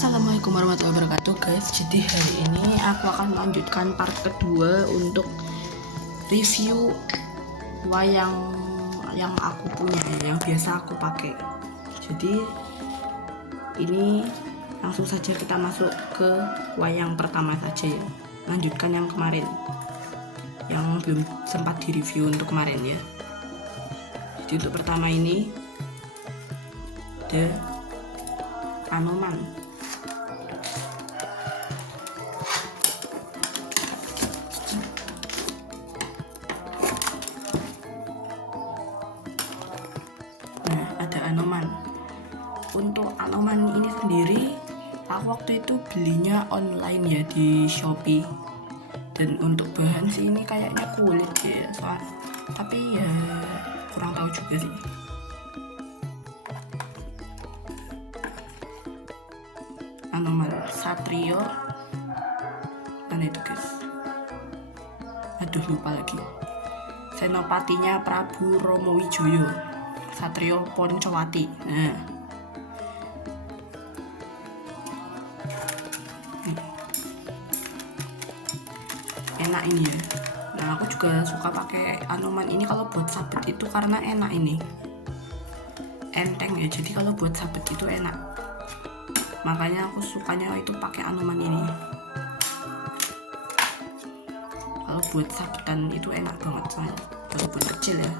Assalamualaikum warahmatullahi wabarakatuh guys. Jadi hari ini aku akan melanjutkan part kedua untuk review wayang yang aku punya, yang biasa aku pakai. Jadi ini langsung saja kita masuk ke wayang pertama saja ya. Lanjutkan yang kemarin, yang belum sempat direview untuk kemarin ya. Jadi untuk pertama ini ada Anoman. Nah, ada Anoman. Untuk Anoman ini sendiri, aku waktu itu belinya online ya di Shopee. Dan untuk bahan sih ini kayaknya kulit ya, tapi ya kurang tahu juga sih. Anoman Satrio, mana itu guys? Aduh lupa lagi. Senopatinya Prabu Romowijoyo, Satrio Poncowati. Nah, enak ini ya. Nah aku juga suka pakai Anoman ini kalau buat sabet itu karena enak ini, enteng ya. Jadi kalau buat sabet itu enak. Makanya aku sukanya itu pakai Anoman ini. Kalau buat sabetan itu enak banget soalnya, walaupun kecil ya.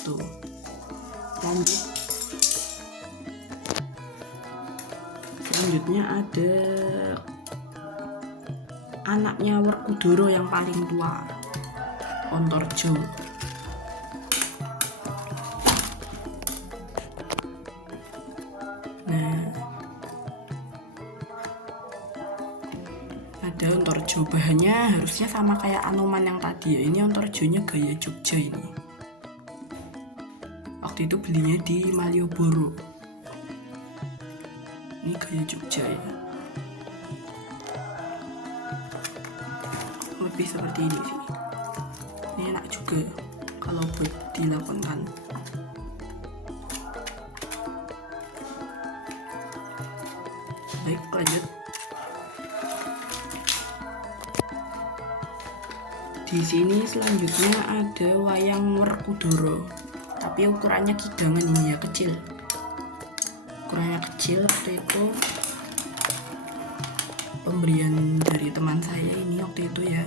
Tuh. Lanjut. Selanjutnya ada anaknya Werkudara yang paling tua, Ontorjo. Ada Ontorjo, bahannya harusnya sama kayak Anoman yang tadi ya. Ini Ontorjonya gaya Jogja ini. Waktu itu belinya di Malioboro. Ini gaya Jogja ya. Lebih seperti ini sih. Ini enak juga kalau buat dilakonkan. Baik, lanjut. Di sini selanjutnya ada wayang Werkudara, tapi ukurannya kidangan ini ya, kecil. Ukurannya kecil. Waktu itu pemberian dari teman saya ini waktu itu ya,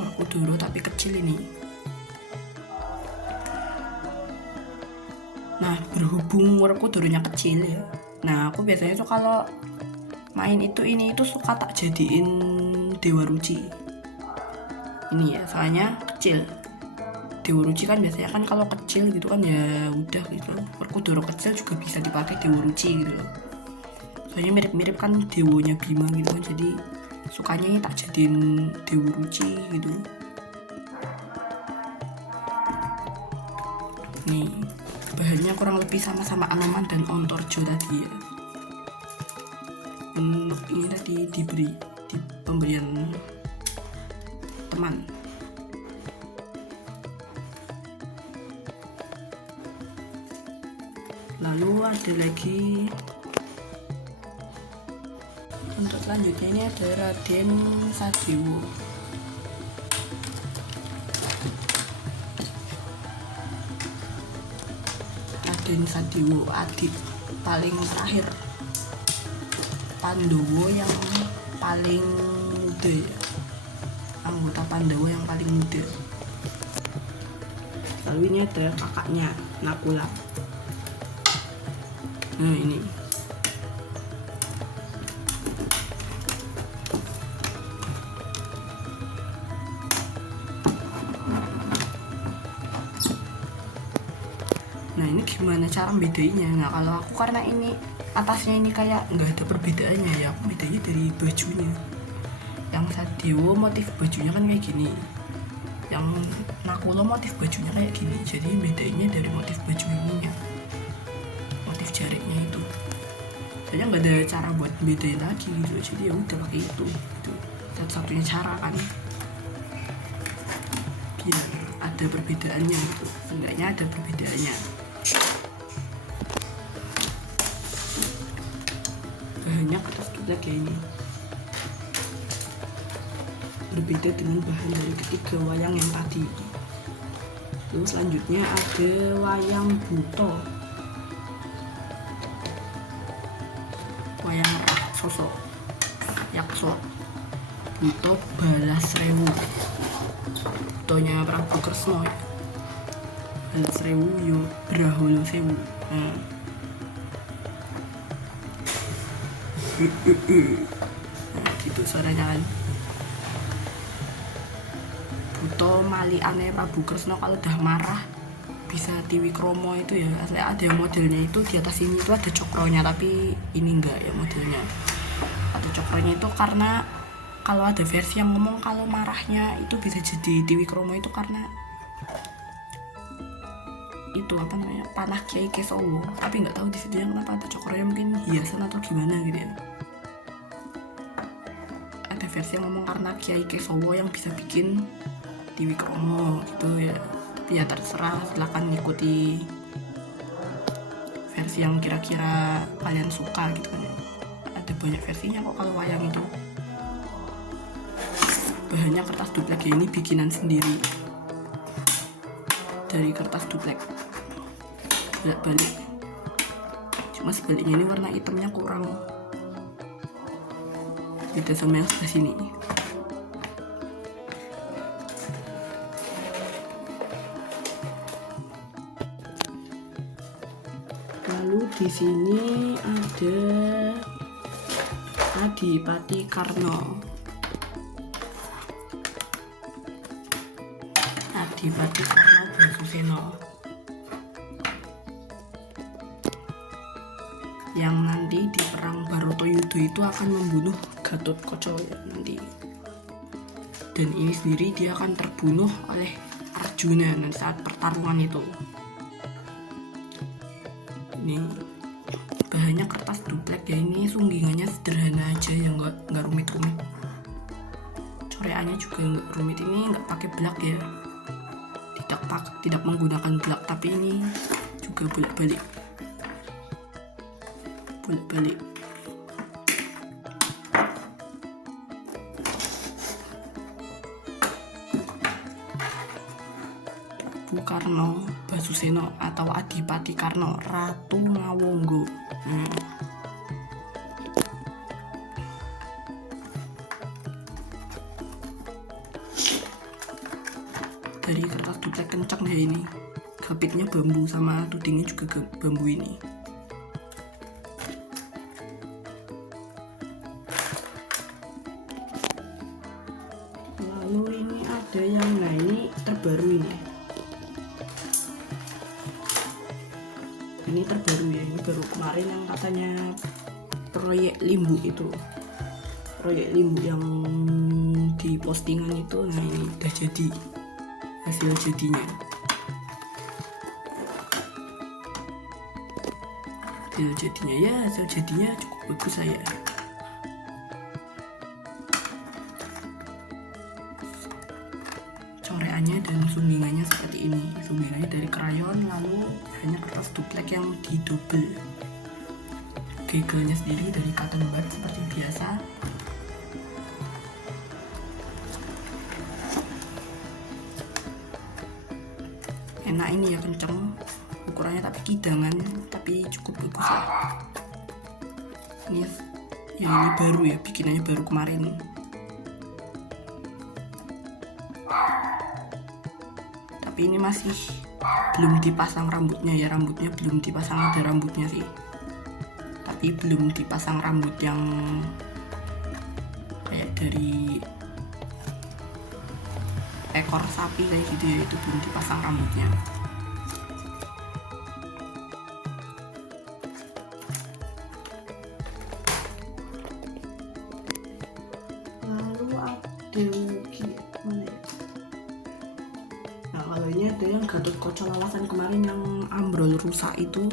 Werkudara tapi kecil ini. Nah berhubung Werkudaranya kecil ya, nah aku biasanya tuh kalau main ini suka tak jadiin Dewa Ruci ini ya, soalnya kecil. Dewa Ruci kan biasanya kan kalau kecil gitu kan ya udah gitu. Werkudara kecil juga bisa dipakai Dewa Ruci gitu loh. Soalnya mirip-mirip kan dewanya Bima gitu kan, jadi sukanya ini tak jadiin Dewa Ruci gitu. Nih bahannya kurang lebih sama-sama Anoman dan Ontorjo tadi ya. Ini tadi diberi di pemberian teman. Lalu ada lagi untuk selanjutnya, ini ada Raden Sadewo. Raden Sadewo, adik paling terakhir Pandowo yang paling muda ya. Anggota Pandowo yang paling muda. Lalu ini ada kakaknya Nakula. Nah ini gimana cara bedanya? Nah kalau aku karena ini atasnya ini kayak nggak ada perbedaannya ya, aku bedanya dari bajunya. Yang Sadewo motif bajunya kan kayak gini, yang Nakula motif bajunya kayak gini. Jadi bedanya dari motif baju ininya, motif jareknya itu. Soalnya nggak ada cara buat bedain lagi gitu, jadi ya udah pakai itu satu-satunya cara kan. Biar ada perbedaannya gitu, seenggaknya ada perbedaannya. bahannya kertas duplek ya ini. Berbeda dengan bahan dari ketiga wayang yang tadi. Lalu selanjutnya ada wayang buto, wayang raksasa yakso, buto balas rewu, butonya Prabu Kresna ya. Balas rewu yo Brahana sewu. Nah gitu suaranya kan. Buto maliane Prabu Kresna kalau udah marah bisa Tiwikromo itu ya. Asli ada yang modelnya itu di atas ini itu ada cokronya, tapi ini enggak ya modelnya. Ada cokronya itu karena kalau ada versi yang ngomong kalau marahnya itu bisa jadi Tiwikromo itu karena itu apa namanya panah Kiai Kesowo, tapi nggak tahu di situ yang kenapa ada cokronya, mungkin hiasan atau gimana gitu ya. Ada versi yang ngomong karena Kiai Kesowo yang bisa bikin Tiwikromo gitu ya, tapi ya terserah, silakan ikuti versi yang kira-kira kalian suka gitu kan ya. Ada banyak versinya kok kalau wayang itu. Bahannya kertas duplek ya, ini bikinan sendiri dari kertas duplek, bolak-balik. Cuma sebaliknya ini warna hitamnya kurang, beda sama yang sebelah sini. Lalu di sini ada Adipati Karna. Adipati Karna Basuseno yang nanti di perang Bharatayuddha itu akan membunuh Gatotkaca ya nanti. Dan ini sendiri dia akan terbunuh oleh Arjuna nanti saat pertarungan itu. Ini bahannya kertas duplek ya, ini sunggingannya sederhana aja ya, nggak rumit-rumit. Coreannya juga nggak rumit, ini nggak pakai blak ya, tidak menggunakan blak, tapi ini juga bolak-balik. Prabu Karno Basuseno atau Adipati Karno Ratu Ngawonggo. Dari kertas duplek kencang ya ini, gapitnya bambu sama tudingnya juga bambu ini. Lalu ini ada yang, nah ini terbaru ini terbaru ya, ini baru kemarin yang katanya proyek limbu itu, proyek limbu yang di postingan itu. Nah ini udah jadi hasil jadinya. Hasil jadinya cukup bagus saya. Coreannya dan sunggingannya seperti ini, sunggingannya dari krayon, lalu hanya kertas duplek yang didouble. Gegelnya sendiri dari cotton bud seperti biasa. Enak ini ya, kenceng ukurannya, tapi kidangan tapi cukup bagus ya. Ini ya, ini baru ya, bikinannya baru kemarin. Tapi ini masih belum dipasang rambutnya ya, rambutnya belum dipasang, ada rambutnya sih, tapi belum dipasang rambut yang kayak dari ekor sapi kayak gitu ya, itu belum dipasang rambutnya. Lalu ada mana ya? Nah kalau ini ada yang Gatotkaca lalasan kemarin yang ambrol rusak itu.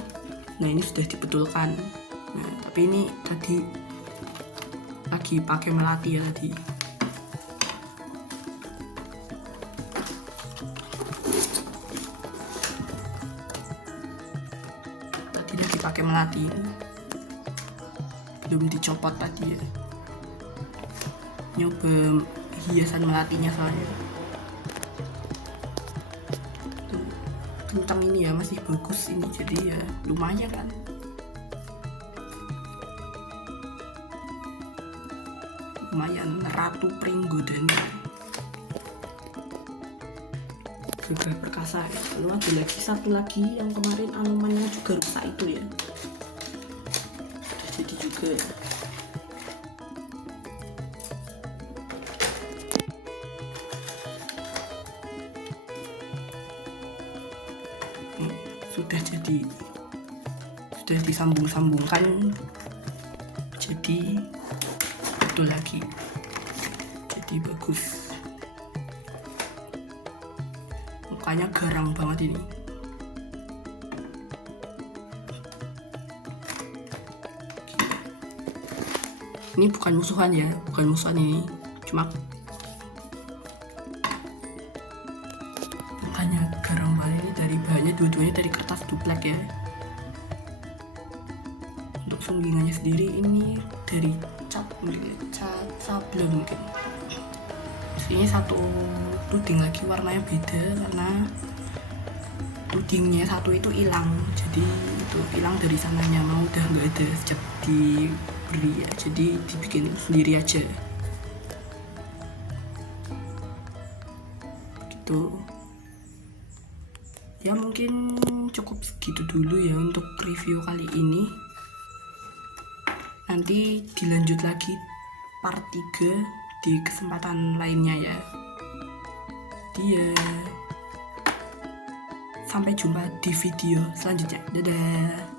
Nah ini sudah dibetulkan. Nah tapi ini tadi lagi pakai melati ya tadi. Pakai melati. belum dicopot tadi ya, nyoba hiasan melatinya soalnya. Tuh, tentang ini ya masih bagus ini, jadi ya lumayan kan. Lumayan Ratu Pringgodani Gagah Perkasa ya. Lalu ada lagi satu lagi yang kemarin anomannya juga rusak itu ya, jadi juga sudah disambung-sambungkan jadi betul lagi, jadi bagus. Mukanya garang banget ini. Ini bukan musuhan ya, bukan musuhan ini, cuma mukanya garang banget ini. Dari bahannya dua-duanya dari kertas duplek ya. Untuk sunggingannya sendiri ini dari cat sablon mungkin. Ini satu tuding lagi warnanya beda karena tudingnya satu itu hilang, jadi itu hilang dari sananya, mau udah nggak ada sejak diberi ya, jadi dibikin sendiri aja gitu ya. Mungkin cukup segitu dulu ya untuk review kali ini. Nanti dilanjut lagi part 3 di kesempatan lainnya ya. Sampai jumpa di video selanjutnya. Dadah.